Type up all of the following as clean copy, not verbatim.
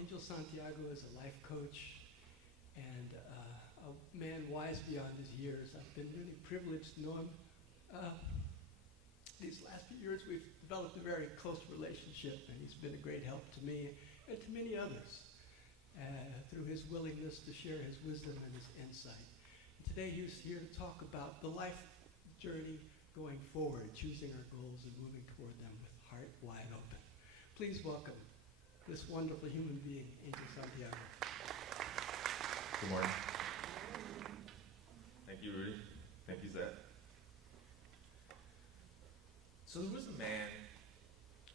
Angel Santiago is a life coach and a man wise beyond his years. I've been really privileged to know him. These last few years we've developed a very close relationship, and he's been a great help to me and to many others through his willingness to share his wisdom and his insight. And today he's here to talk about the life journey going forward, choosing our goals and moving toward them with heart wide open. Please welcome this wonderful human being, Angel Santiago. Good morning. Thank you, Rudy. Thank you, Zed. So there was a man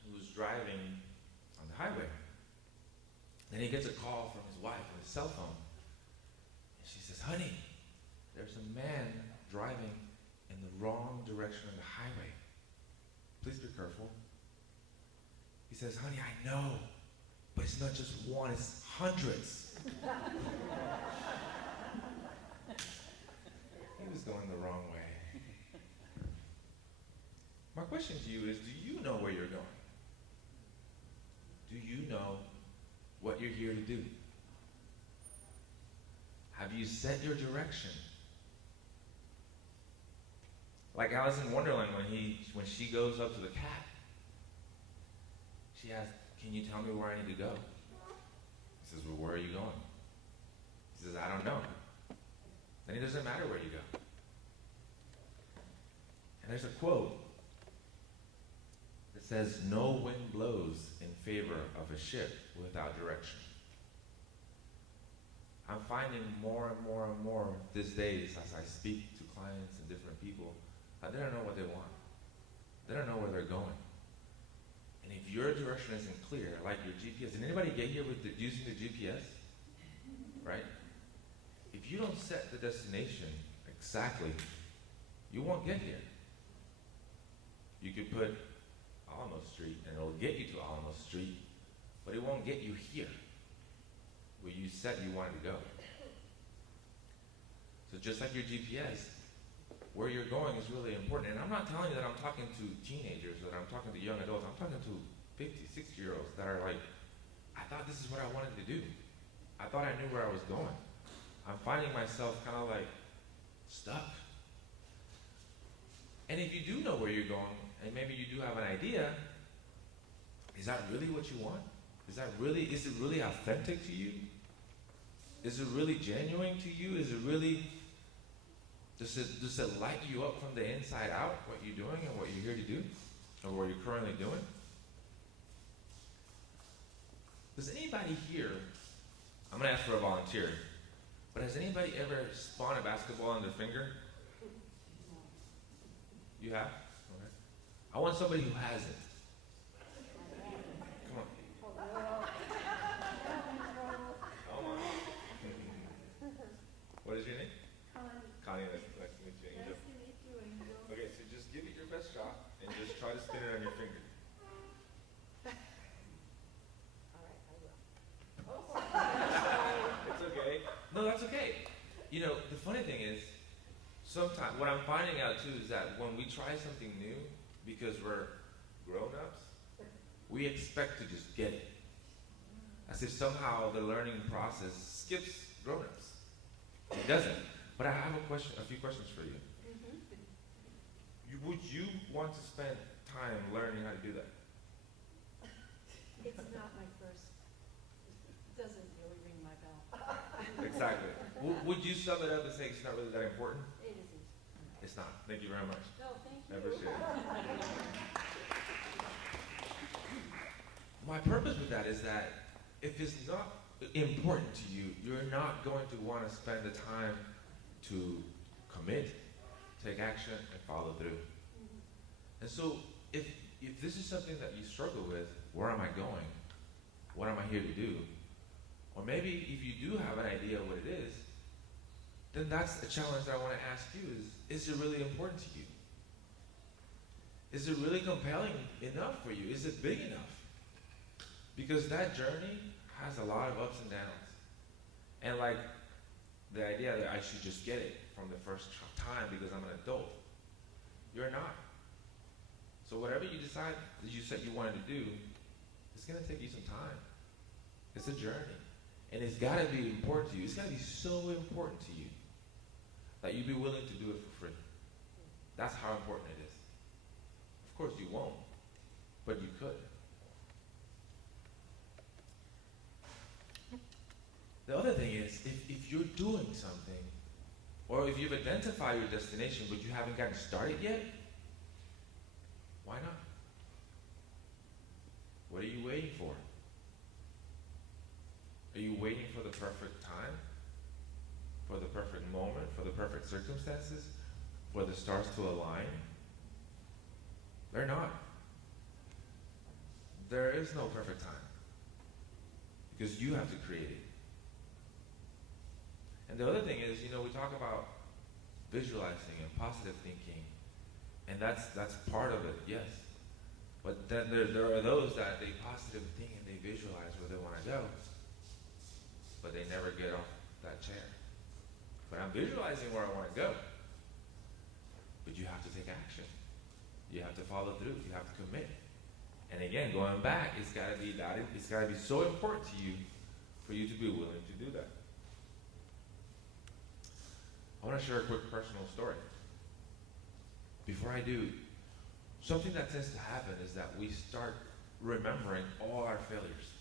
who was driving on the highway. Then he gets a call from his wife on his cell phone. And she says, "Honey, there's a man driving in the wrong direction on the highway. Please be careful." He says, "Honey, I know, but it's not just one, it's hundreds." He was going the wrong way. My question to you is, do you know where you're going? Do you know what you're here to do? Have you set your direction? Like Alice in Wonderland when she goes up to the cat. She asks, "Can you tell me where I need to go?" He says, "Well, where are you going?" He says, "I don't know." Then it doesn't matter where you go. And there's a quote that says, "No wind blows in favor of a ship without direction." I'm finding more and more and more these days as I speak to clients and different people, that they don't know what they want. They don't know where they're going. And if your direction isn't clear, like your GPS, did anybody get here with using the GPS? Right? If you don't set the destination exactly, you won't get here. You could put Alamo Street and it'll get you to Alamo Street, but it won't get you here where you said you wanted to go. So just like your GPS, where you're going is really important. And I'm not telling you that I'm talking to teenagers or that I'm talking to young adults. I'm talking to 50, 60-year-olds that are like, I thought this is what I wanted to do. I thought I knew where I was going. I'm finding myself kind of like stuck. And if you do know where you're going, and maybe you do have an idea, is that really what you want? Is it really authentic to you? Is it really genuine to you? Does it light you up from the inside out, what you're doing and what you're here to do, or what you're currently doing? Does anybody here, I'm going to ask for a volunteer, but has anybody ever spun a basketball on their finger? You have? Okay. I want somebody who hasn't. Come on. Come on. What is your name? Connie, nice to meet you, Angel. Nice to meet you, Angel. Okay, so just give it your best shot and just try to spin it on your finger. All right, I will. It's okay. No, that's okay. You know, the funny thing is, sometimes what I'm finding out too is that when we try something new, because we're grown-ups, we expect to just get it. As if somehow the learning process skips grown-ups. It doesn't. But I have a few questions for you. Mm-hmm. Would you want to spend time learning how to do that? It's not my first, it doesn't really ring my bell. Exactly. Would you sum it up and say it's not really that important? It isn't. It's not. Thank you very much. No, thank I you. appreciate it. My purpose with that is that if it's not important to you, you're not going to want to spend the time to commit, take action, and follow through. Mm-hmm. And so if this is something that you struggle with, where am I going? What am I here to do? Or maybe if you do have an idea of what it is, then that's a challenge that I want to ask you is it really important to you? Is it really compelling enough for you? Is it big enough? Because that journey has a lot of ups and downs. And like the idea that I should just get it from the first time because I'm an adult, you're not. So whatever you decide that you said you wanted to do, it's going to take you some time. It's a journey. And it's got to be important to you. It's got to be so important to you that you'd be willing to do it for free. That's how important it is. Of course you won't, but you could. The other thing is, if you're doing something, or if you've identified your destination but you haven't gotten started yet, why not? What are you waiting for? Are you waiting for the perfect time? For the perfect moment? For the perfect circumstances? For the stars to align? They're not. There is no perfect time. Because you have to create it. And the other thing is, we talk about visualizing and positive thinking, and that's part of it, yes. But then there are those that they positive think and they visualize where they want to go, but they never get off that chair. But I'm visualizing where I want to go. But you have to take action. You have to follow through. You have to commit. And again, going back, it's got to be so important to you for you to be willing to do that. I want to share a quick personal story. Before I do, something that tends to happen is that we start remembering all our failures.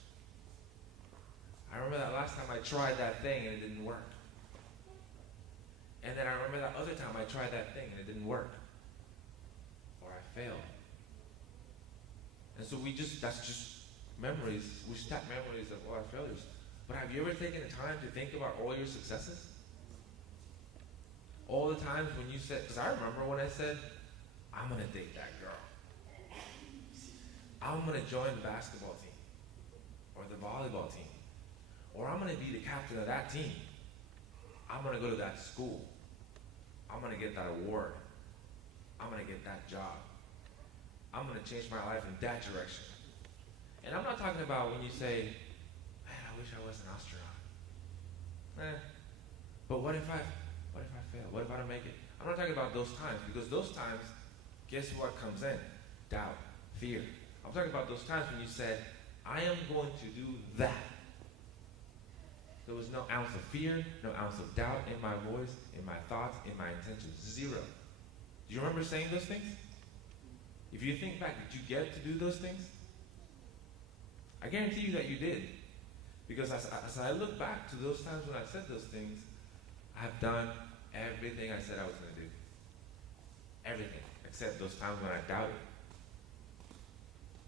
I remember that last time I tried that thing and it didn't work. And then I remember that other time I tried that thing and it didn't work. Or I failed. And so that's just memories. We stack memories of all our failures. But have you ever taken the time to think about all your successes? All the times when you said, because I remember when I said, I'm going to date that girl. I'm going to join the basketball team. Or the volleyball team. Or I'm going to be the captain of that team. I'm going to go to that school. I'm going to get that award. I'm going to get that job. I'm going to change my life in that direction. And I'm not talking about when you say, man, I wish I was an astronaut. But what if I fail? What if I don't make it? I'm not talking about those times, because those times, guess what comes in? Doubt, fear. I'm talking about those times when you said, I am going to do that. There was no ounce of fear, no ounce of doubt in my voice, in my thoughts, in my intentions. Zero. Do you remember saying those things? If you think back, did you get to do those things? I guarantee you that you did. Because as I look back to those times when I said those things, I've done everything I said I was going to do. Everything, except those times when I doubted.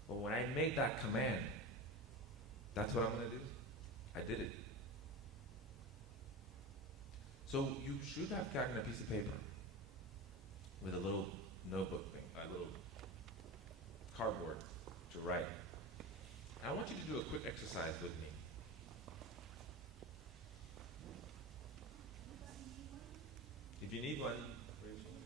But when I made that command, that's what I'm going to do. I did it. So you should have gotten a piece of paper with a little notebook thing, a little cardboard to write. And I want you to do a quick exercise with me. If you need one, raise your hand.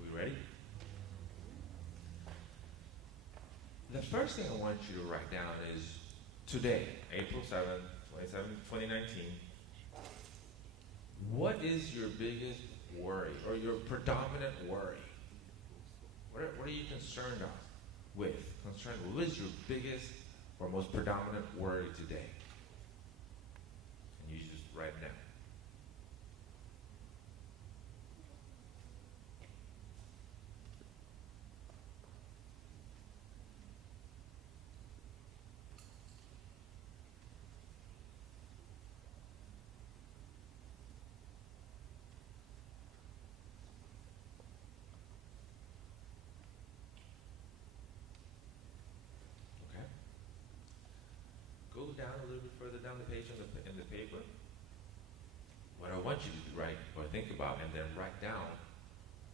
We ready? The first thing I want you to write down is today, April 7th, 2019. What is your biggest worry or your predominant worry? What are you concerned with? What is your biggest or most predominant worry today? And you just write it down. Go down a little bit further down the page in the paper. What I want you to write or think about, and then write down,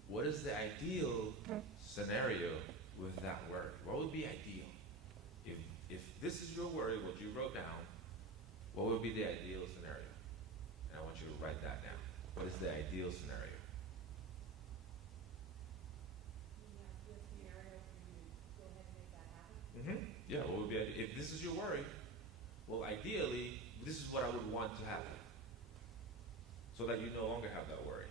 what is the ideal scenario with that word? What would be ideal? If this is your worry, what you wrote down, what would be the ideal scenario? And I want you to write that down. What is the ideal scenario? Yeah, what would be, if this is your worry, well, ideally, this is what I would want to happen. so that you no longer have that worry.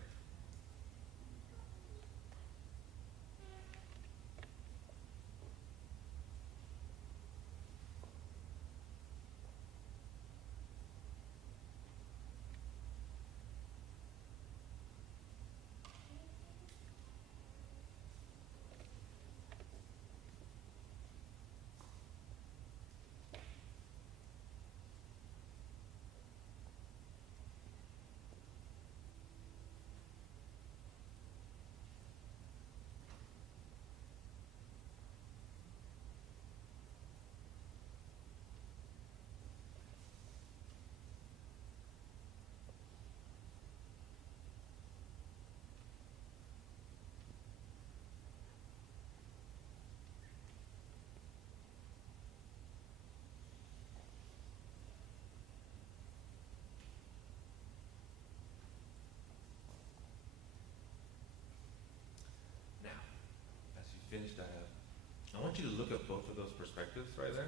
Now, as you finish that up, I want you to look at both of those perspectives right there.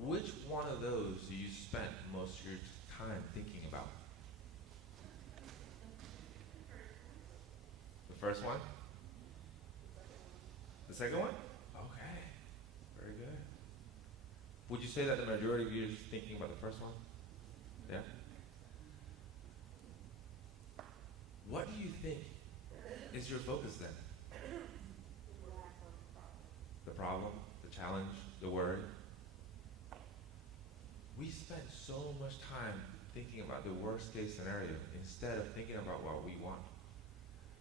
Which one of those do you spend most of your time thinking about? The first one? The second one? Okay, very good. Would you say that the majority of you is thinking about the first one? Yeah? What do you think is your focus then? The problem, the challenge, the worry. We spend so much time thinking about the worst case scenario instead of thinking about what we want.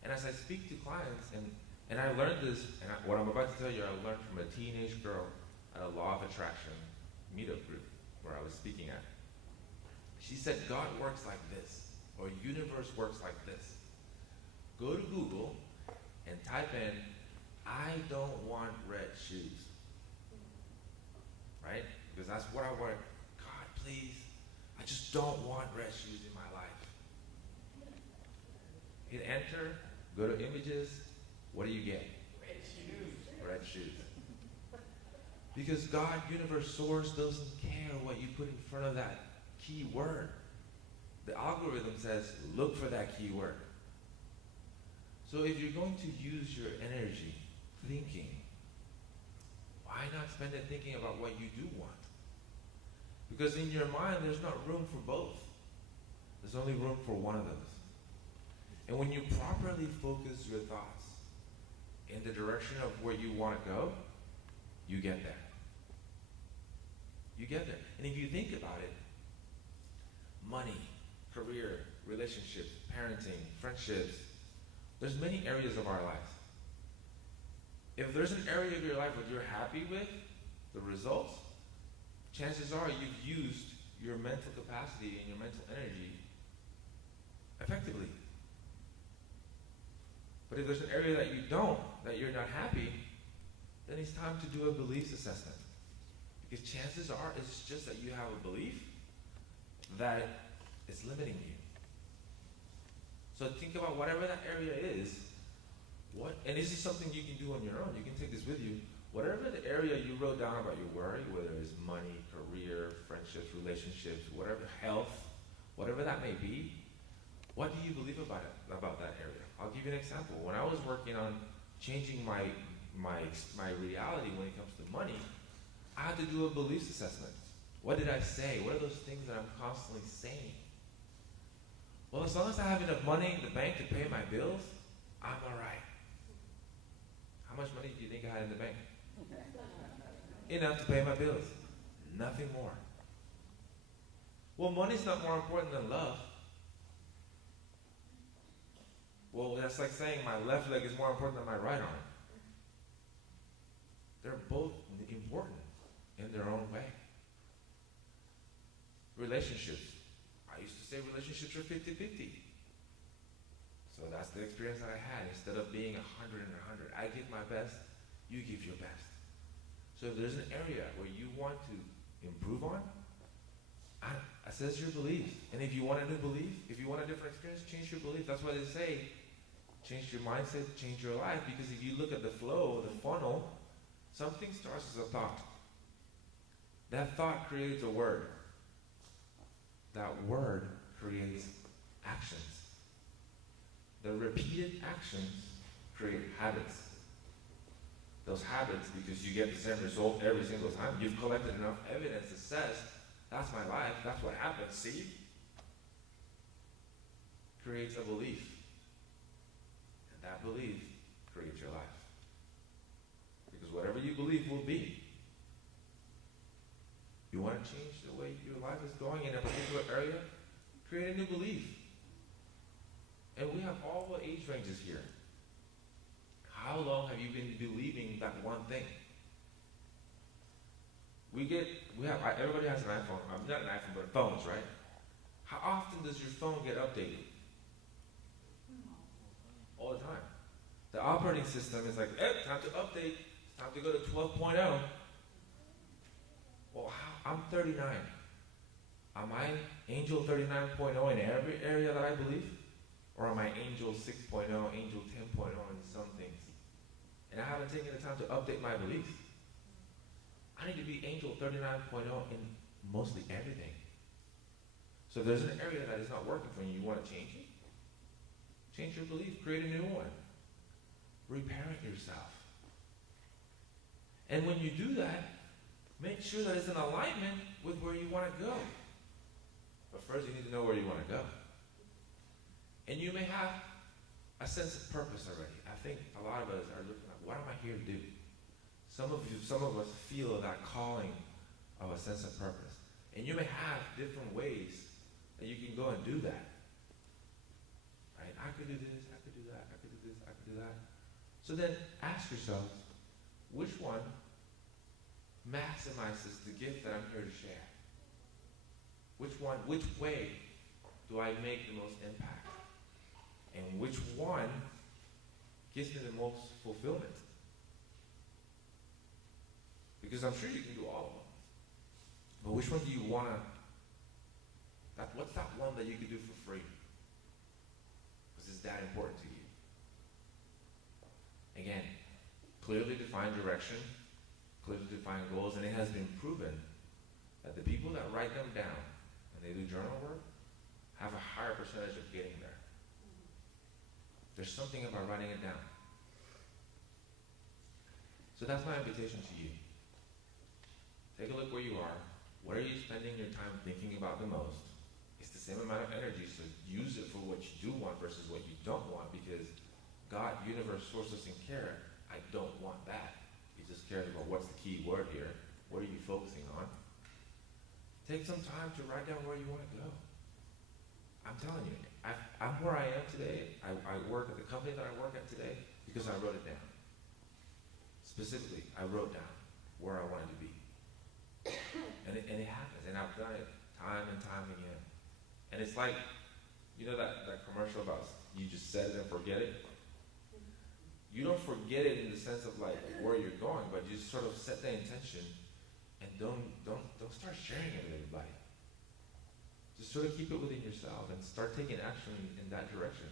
And as I speak to clients, and I learned this, and what I'm about to tell you, I learned from a teenage girl at a Law of Attraction meetup group where I was speaking at. She said, God works like this, or universe works like this. Go to Google and type in, I don't want red shoes. Right? Because that's what I want. God, please, I just don't want red shoes in my life. Hit enter, go to images, what do you get? Red shoes. Red shoes. Because God, universe, source doesn't care what you put in front of that key word. The algorithm says, look for that key word. So if you're going to use your energy thinking, why not spend it thinking about what you do want? Because in your mind, there's not room for both. There's only room for one of those. And when you properly focus your thoughts in the direction of where you want to go, you get there. You get there. And if you think about it, money, career, relationships, parenting, friendships, there's many areas of our lives. If there's an area of your life that you're happy with, the results, chances are you've used your mental capacity and your mental energy effectively. But if there's an area that you don't, that you're not happy, then it's time to do a beliefs assessment. Because chances are it's just that you have a belief that is limiting you. So think about whatever that area is, and this is something you can do on your own. You can take this with you. Whatever the area you wrote down about your worry, whether it's money, career, friendships, relationships, whatever, health, whatever that may be, what do you believe about it, about that area? I'll give you an example. When I was working on changing my reality when it comes to money, I had to do a beliefs assessment. What did I say? What are those things that I'm constantly saying? Well, as long as I have enough money in the bank to pay my bills, I'm all right. How much money do you think I had in the bank? Enough to pay my bills. Nothing more. Well, money's not more important than love. Well, that's like saying my left leg is more important than my right arm. They're both important in their own way. Relationships. I used to say relationships are 50-50. So that's the experience that I had. Instead of being 100 and 100, I give my best, you give your best. So if there's an area where you want to improve on, assess your beliefs. And if you want a new belief, if you want a different experience, change your belief. That's why they say, change your mindset, change your life. Because if you look at the flow, the funnel, something starts as a thought. That thought creates a word. that word creates actions. The repeated actions create habits. Those habits, because you get the same result every single time, you've collected enough evidence that says, that's my life, that's what happens, see? Creates a belief. And that belief creates your life. Because whatever you believe will be. You want to change the way your life is going in a particular area? Create a new belief. And we have all the age ranges here. How long have you been believing that one thing? Everybody has an iPhone. Not an iPhone, but phones, right? How often does your phone get updated? All the time. The operating system is like, time to update. It's time to go to 12.0. Well, I'm 39. Am I Angel 39.0 in every area that I believe? Or am I Angel 6.0, Angel 10.0 in some things? And I haven't taken the time to update my beliefs. I need to be Angel 39.0 in mostly everything. So if there's an area that is not working for you, you want to change it? Change your belief, create a new one. Reparent yourself. And when you do that, make sure that it's in alignment with where you want to go. But first you need to know where you want to go. And you may have a sense of purpose already. I think a lot of us are looking at, what am I here to do? Some of us feel that calling of a sense of purpose. And you may have different ways that you can go and do that. Right? I could do this, I could do that, I could do this, I could do that. So then ask yourself, which one maximizes the gift that I'm here to share? Which way do I make the most impact? And which one gives me the most fulfillment? Because I'm sure you can do all of them. But which one do you want to, what's that one that you could do for free? Because it's that important to you. Again, clearly defined direction, clearly defined goals, and it has been proven that the people that write them down and they do journal work have a higher percentage of getting there. There's something about writing it down. So that's my invitation to you. Take a look where you are. What are you spending your time thinking about the most? It's the same amount of energy, so use it for what you do want versus what you don't want, because God, universe, sources, and care, I don't want that. He just cares about what's the key word here. What are you focusing on? Take some time to write down where you want to go. I'm telling you, I'm where I am today. I work at the company that I work at today because I wrote it down. Specifically, I wrote down where I wanted to be. And it happens, and I've done it time and time again. And it's like, you know that commercial about you just set it and forget it? You don't forget it in the sense of like where you're going, but you just sort of set the intention and don't start sharing it with everybody. Just sort of keep it within yourself and start taking action in that direction.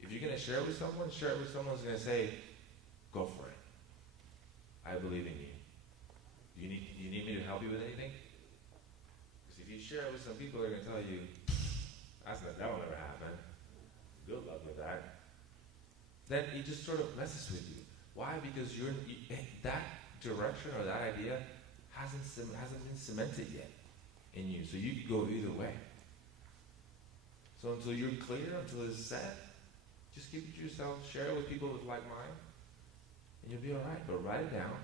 If you're going to share it with someone, share it with someone who's going to say, go for it. I believe in you. Do you need me to help you with anything? Because if you share it with some people, they're going to tell you, that will never happen. Good luck with that. Then it just sort of messes with you. Why? Because that direction or that idea hasn't been cemented yet in you. So you could go either way. So until you're clear, until it's set, just keep it to yourself, share it with people with like mind, and you'll be all right. But write it down,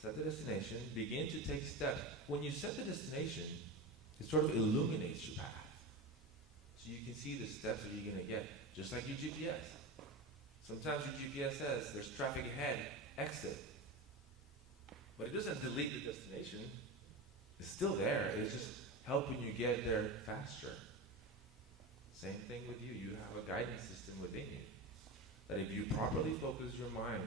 set the destination, begin to take steps. When you set the destination, it sort of illuminates your path. So you can see the steps that you're going to get, just like your GPS. Sometimes your GPS says there's traffic ahead, exit. But it doesn't delete the destination. It's still there. It's just helping you get there faster. Same thing with you. You have a guidance system within you. That if you properly focus your mind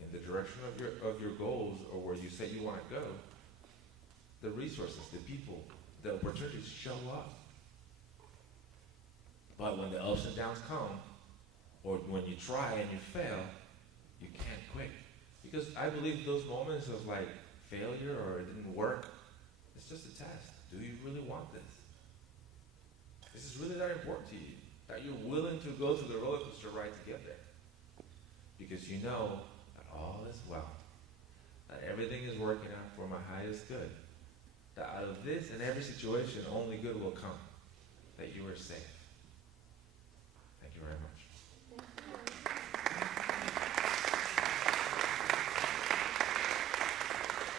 in the direction of your goals or where you say you want to go, the resources, the people, the opportunities show up. But when the ups and downs come, or when you try and you fail, you can't quit. Because I believe those moments of like failure or it didn't work, it's just a test. Do you really want this? really that important to you, that you're willing to go through the roller coaster ride to get there. Because you know that all is well, that everything is working out for my highest good, that out of this and every situation, only good will come, that you are safe. Thank you very much.